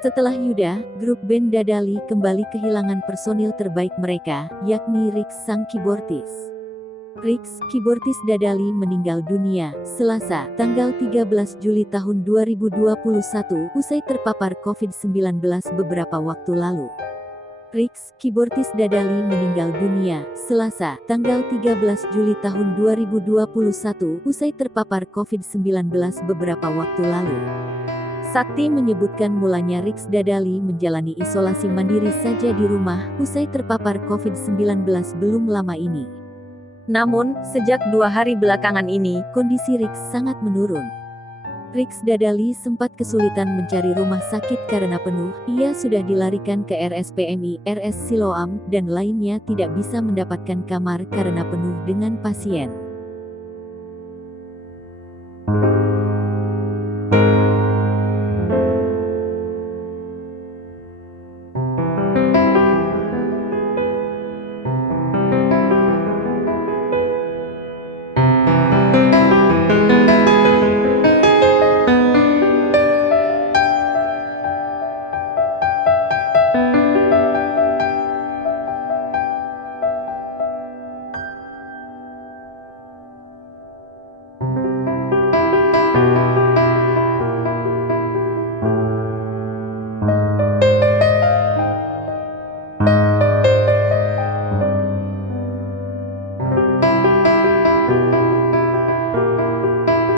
Setelah Yuda, grup band Dadali kembali kehilangan personil terbaik mereka, yakni Rix sang keyboardis. Rix, keyboardis Dadali meninggal dunia, Selasa, tanggal 13 Juli tahun 2021, usai terpapar COVID-19 beberapa waktu lalu. Rix, keyboardis Dadali meninggal dunia, Selasa, tanggal 13 Juli tahun 2021, usai terpapar COVID-19 beberapa waktu lalu. Sakti menyebutkan mulanya Rix Dadali menjalani isolasi mandiri saja di rumah, usai terpapar COVID-19 belum lama ini. Namun, sejak 2 hari belakangan ini, kondisi Rix sangat menurun. Rix Dadali sempat kesulitan mencari rumah sakit karena penuh, ia sudah dilarikan ke RSPMI, RS Siloam, dan lainnya tidak bisa mendapatkan kamar karena penuh dengan pasien.